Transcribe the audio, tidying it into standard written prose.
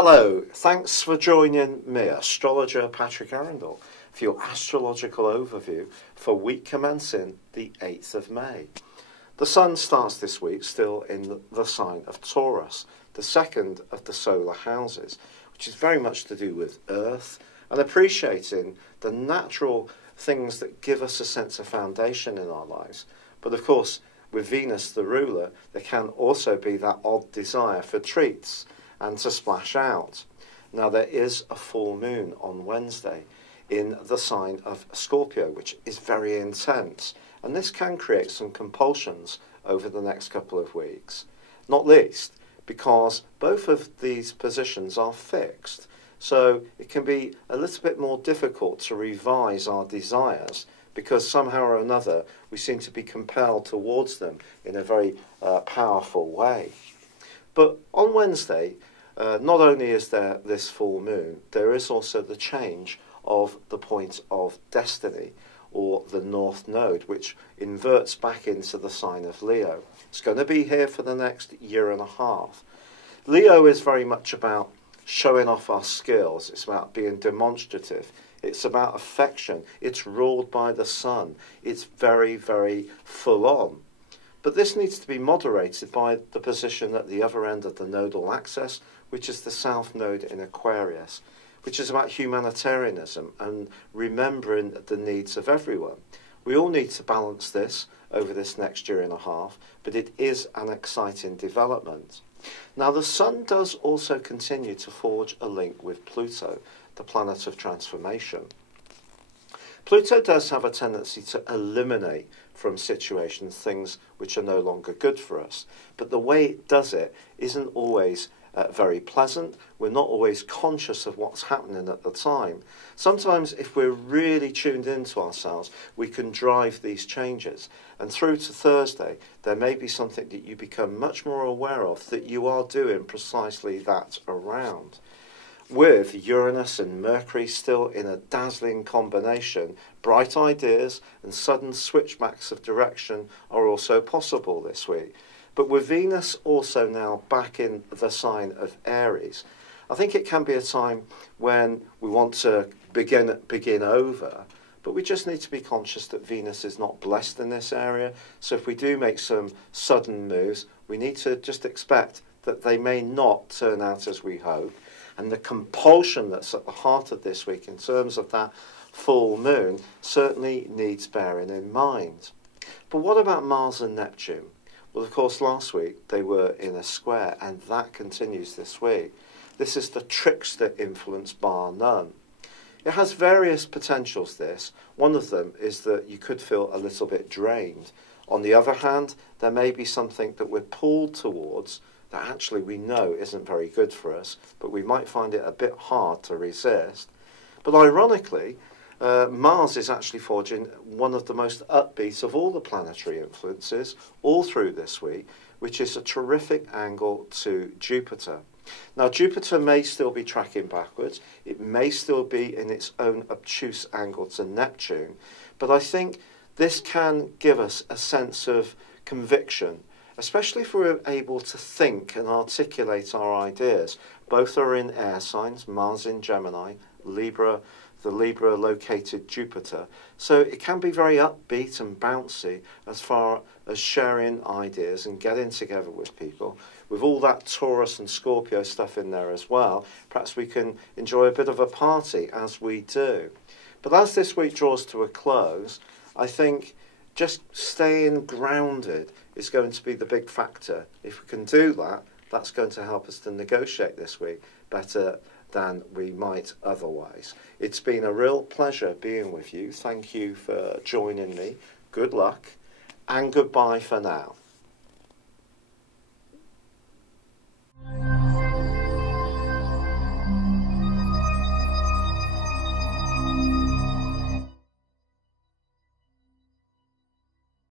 Hello, thanks for joining me, astrologer Patrick Arundell, for your astrological overview for week commencing the 8th of May. The Sun starts this week still in the sign of Taurus, the second of the solar houses, which is very much to do with Earth and appreciating the natural things that give us a sense of foundation in our lives. But of course, with Venus the ruler, there can also be that odd desire for treats and to splash out. Now there is a full moon on Wednesday in the sign of Scorpio, which is very intense, and this can create some compulsions over the next couple of weeks, not least because both of these positions are fixed, so it can be a little bit more difficult to revise our desires because somehow or another we seem to be compelled towards them in a very powerful way. But on Wednesday, not only is there this full moon, there is also the change of the point of destiny, or the North Node, which inverts back into the sign of Leo. It's going to be here for the next year and a half. Leo is very much about showing off our skills. It's about being demonstrative. It's about affection. It's ruled by the sun. It's very, very full on. But this needs to be moderated by the position at the other end of the nodal axis, which is the South Node in Aquarius, which is about humanitarianism and remembering the needs of everyone. We all need to balance this over this next year and a half, but it is an exciting development. Now, the Sun does also continue to forge a link with Pluto, the planet of transformation. Pluto does have a tendency to eliminate from situations things which are no longer good for us, but the way it does it isn't always very pleasant. We're not always conscious of what's happening at the time. Sometimes if we're really tuned into ourselves, we can drive these changes. And through to Thursday, there may be something that you become much more aware of that you are doing precisely that around. With Uranus and Mercury still in a dazzling combination, bright ideas and sudden switchbacks of direction are also possible this week. But with Venus also now back in the sign of Aries, I think it can be a time when we want to begin over, but we just need to be conscious that Venus is not blessed in this area. So if we do make some sudden moves, we need to just expect that they may not turn out as we hope. And the compulsion that's at the heart of this week in terms of that full moon certainly needs bearing in mind. But what about Mars and Neptune? Well, of course, last week they were in a square, and that continues this week. This is the trickster influence bar none. It has various potentials, this. One of them is that you could feel a little bit drained. On the other hand, there may be something that we're pulled towards that actually we know isn't very good for us, but we might find it a bit hard to resist. But ironically, Mars is actually forging one of the most upbeat of all the planetary influences all through this week, which is a terrific angle to Jupiter. Now, Jupiter may still be tracking backwards. It may still be in its own obtuse angle to Neptune. But I think this can give us a sense of conviction, especially if we're able to think and articulate our ideas. Both are in air signs, Mars in Gemini, Libra, the Libra located Jupiter. So it can be very upbeat and bouncy as far as sharing ideas and getting together with people. With all that Taurus and Scorpio stuff in there as well, perhaps we can enjoy a bit of a party as we do. But as this week draws to a close, I think just staying grounded is going to be the big factor. If we can do that, that's going to help us to negotiate this week better than we might otherwise. It's been a real pleasure being with you. Thank you for joining me. Good luck and goodbye for now.